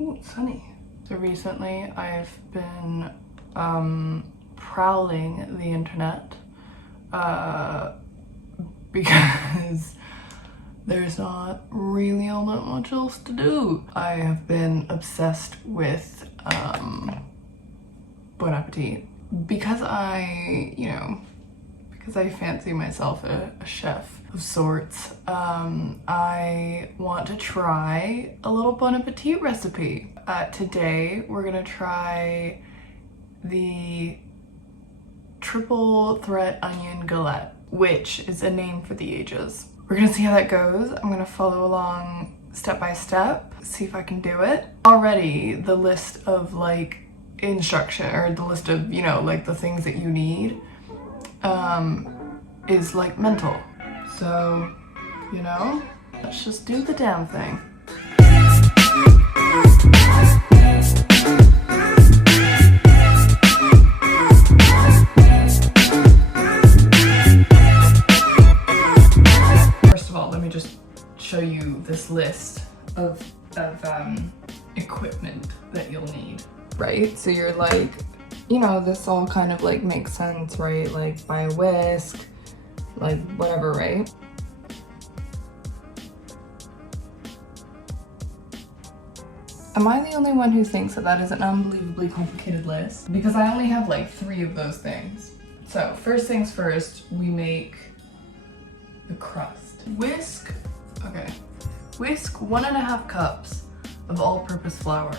Ooh, it's sunny. So recently I've been prowling the internet because there's not really all that much else to do. I have been obsessed with Bon Appetit because because I fancy myself a chef of sorts. I want to try a little Bon Appetit recipe. Today we're gonna try the triple threat onion galette, which is a name for the ages. We're gonna see how that goes. I'm gonna follow along step by step, see if I can do it. Already the list of like instruction, or the list of, like the things that you need is like mental. So, let's just do the damn thing. First of all, let me just show you this list of equipment that you'll need. Right? So you're like, this all kind of like makes sense, right? Like buy a whisk, like whatever, right? Am I the only one who thinks that that is an unbelievably complicated list? Because I only have like 3 of those things. So first things first, we make the crust. Whisk 1.5 cups of all-purpose flour.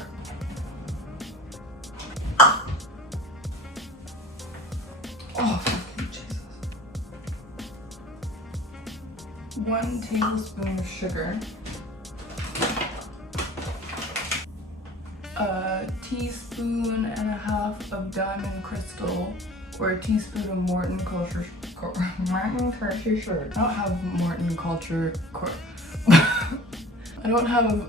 Oh, Jesus. 1 tablespoon of sugar. A teaspoon and a half of diamond crystal, or a teaspoon of Morton culture sugar. I don't have Morton culture I don't have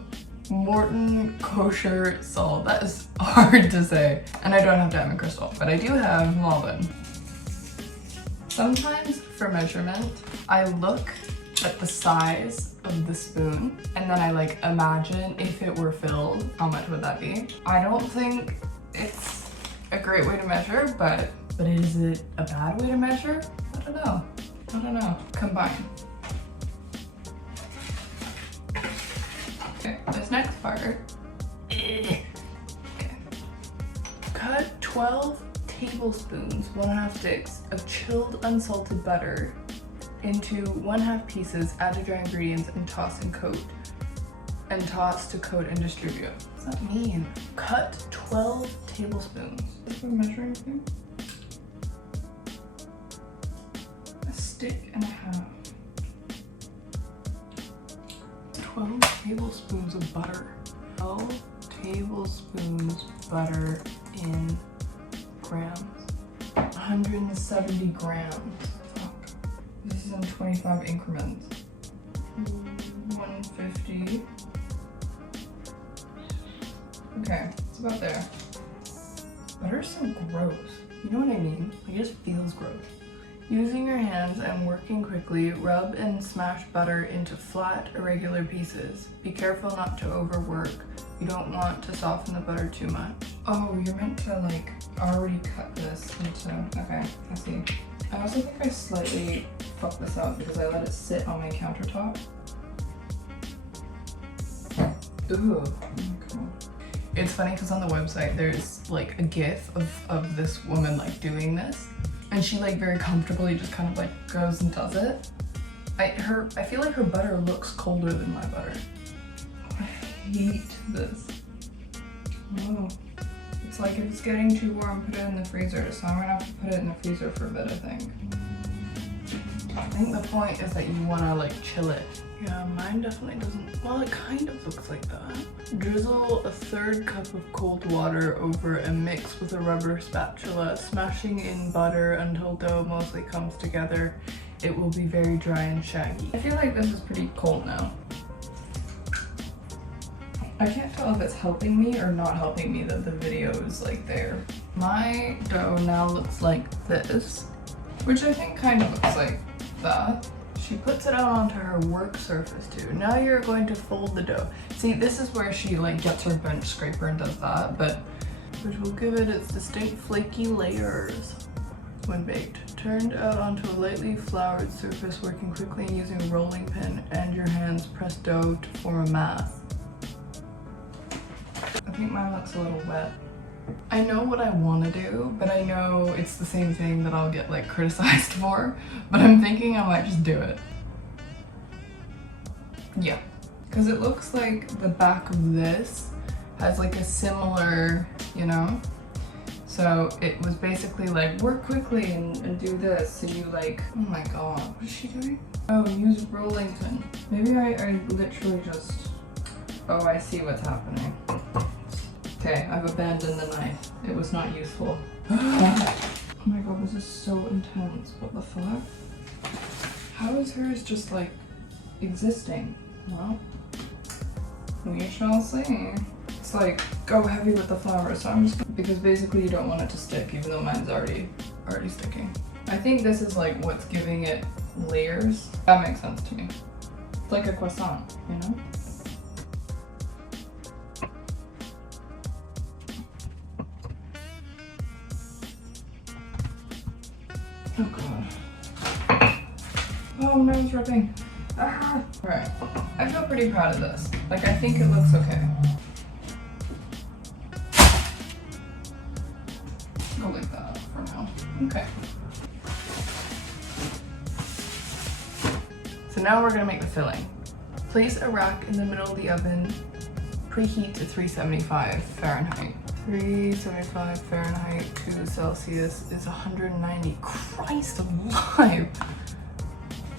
Morton kosher salt. That is hard to say. And I don't have diamond crystal, but I do have Malvin. Sometimes for measurement, I look at the size of the spoon and then I like imagine if it were filled, how much would that be? I don't think it's a great way to measure, but is it a bad way to measure? I don't know. Combine. Okay, this next part. Okay. Cut 12 tablespoons, 1.5 sticks of chilled unsalted butter into 1/2 pieces, add to dry ingredients and toss to coat and distribute. What does that mean? Cut 12 tablespoons. Is that a measuring thing? A stick and a half. 12 tablespoons of butter. 12 tablespoons butter in grams. 170 grams. This is in 25 increments. 150. Okay, it's about there. Butter's so gross. You know what I mean? It just feels gross. Using your hands and working quickly, rub and smash butter into flat, irregular pieces. Be careful not to overwork. You don't want to soften the butter too much. Oh, you're meant to like already cut this into, okay, I see. I also think I slightly fucked this up because I let it sit on my countertop. Ooh, okay. It's funny because on the website there's like a gif of this woman like doing this, and she like very comfortably just kind of like goes and does it. I feel like her butter looks colder than my butter. I hate this. Oh. It's like if it's getting too warm, put it in the freezer. So I'm gonna have to put it in the freezer for a bit, I think. I think the point is that you wanna like chill it. Yeah, mine definitely doesn't. Well, it kind of looks like that. Drizzle a 1/3 cup of cold water over and mix with a rubber spatula, smashing in butter until dough mostly comes together. It will be very dry and shaggy. I feel like this is pretty cold now. I can't tell if it's helping me or not helping me that the video is like there. My dough now looks like this, which I think kind of looks like that. She puts it out onto her work surface too. Now you're going to fold the dough. See, this is where she like gets her bench scraper and does that, but which will give it its distinct flaky layers when baked. Turned out onto a lightly floured surface, working quickly and using a rolling pin and your hands press dough to form a mass. I think mine looks a little wet. I know what I want to do, but I know it's the same thing that I'll get like criticized for, but I'm thinking I might just do it. Yeah, because it looks like the back of this has like a similar, you know? So it was basically like, work quickly and do this, and you like, oh my god, what is she doing? Oh, use rolling pin. Maybe I literally just, oh, I see what's happening. Okay, I've abandoned the knife. It was not useful. Oh my god, this is so intense. What the fuck? How is hers just like existing? Well, we shall see. It's like, go heavy with the flour, so I'm just, because basically you don't want it to stick, even though mine's already sticking. I think this is like what's giving it layers. That makes sense to me. It's like a croissant, you know? Oh god. Oh, my nose dripping. Ah. Alright. I feel pretty proud of this. Like, I think it looks okay. Go like that for now. Okay. So now we're gonna make the filling. Place a rack in the middle of the oven. Preheat to 375 Fahrenheit. 375 Fahrenheit to Celsius is 190. Christ alive!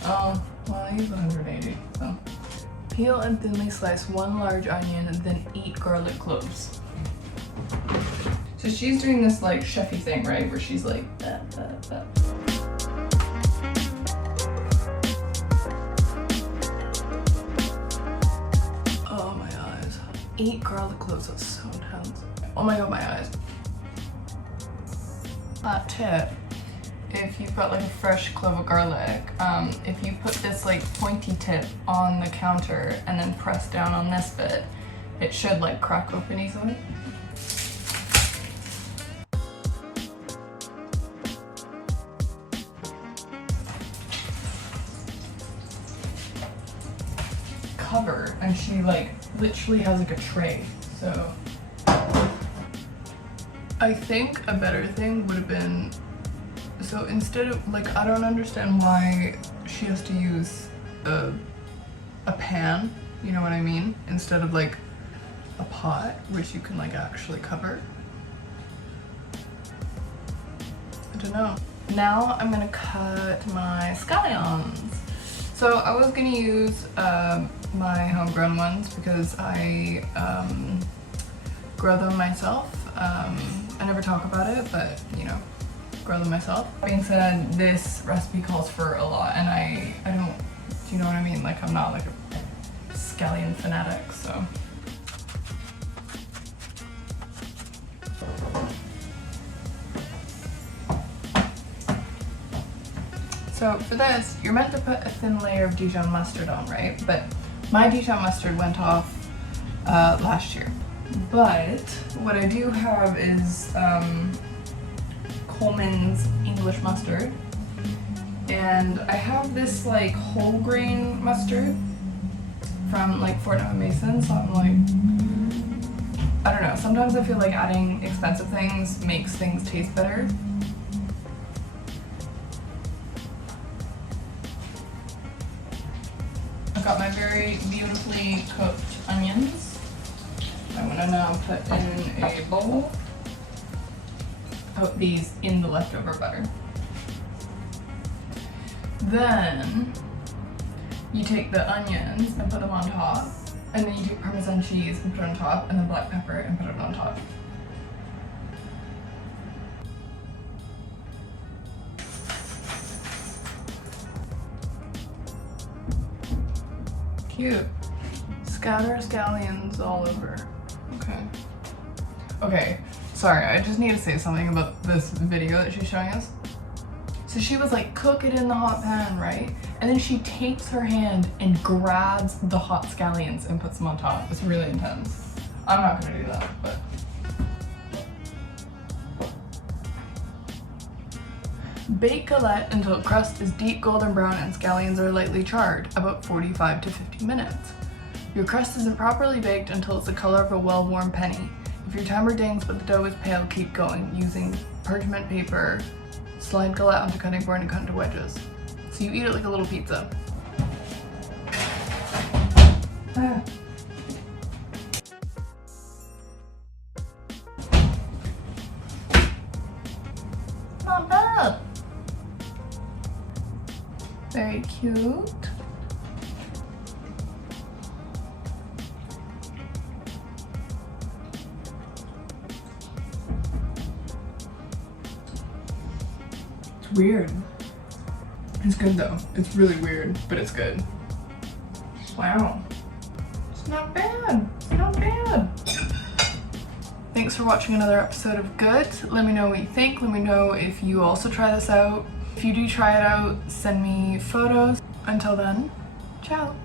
Oh, well, I use 180, so. Peel and thinly slice 1 large onion and then 8 garlic cloves. So she's doing this like chefy thing, right? Where she's like, Oh my eyes. 8 garlic cloves, that's so intense. Oh my god, my eyes. Tip, if you've got like a fresh clove of garlic, if you put this like pointy tip on the counter and then press down on this bit, it should like crack open easily. Cover, and she like literally has like a tray, so I think a better thing would have been, so instead of like, I don't understand why she has to use a pan, you know what I mean, instead of like a pot which you can like actually cover. I don't know. Now I'm gonna cut my scallions. So I was gonna use my homegrown ones because I grow them myself. I never talk about it, but you know, grow them myself. That being said, this recipe calls for a lot, and I don't, do you know what I mean? Like, I'm not like a scallion fanatic, so. So for this, you're meant to put a thin layer of Dijon mustard on, right? But my Dijon mustard went off last year. But what I do have is Coleman's English mustard. And I have this like whole grain mustard from like Fortnum & Mason, so I'm like, I don't know, sometimes I feel like adding expensive things makes things taste better. I've got my very beautifully cooked onions. I'm gonna now put in a bowl. Put these in the leftover butter. Then you take the onions and put them on top, and then you take Parmesan cheese and put it on top, and then black pepper and put it on top. Cute. Scatter scallions all over. Okay. Okay, sorry, I just need to say something about this video that she's showing us. So she was like, cook it in the hot pan, right? And then she takes her hand and grabs the hot scallions and puts them on top. It's really intense. I'm not gonna do that, but. Bake galette until crust is deep golden brown and scallions are lightly charred, about 45 to 50 minutes. Your crust isn't properly baked until it's the color of a well-worn penny. If your timer dings but the dough is pale, keep going using parchment paper. Slide galette onto cutting board and cut into wedges. So you eat it like a little pizza. Ah. Not bad. Very cute. It's weird. It's good though. It's really weird, but it's good. Wow. It's not bad. It's not bad. Thanks for watching another episode of Good. Let me know what you think. Let me know if you also try this out. If you do try it out, send me photos. Until then, ciao.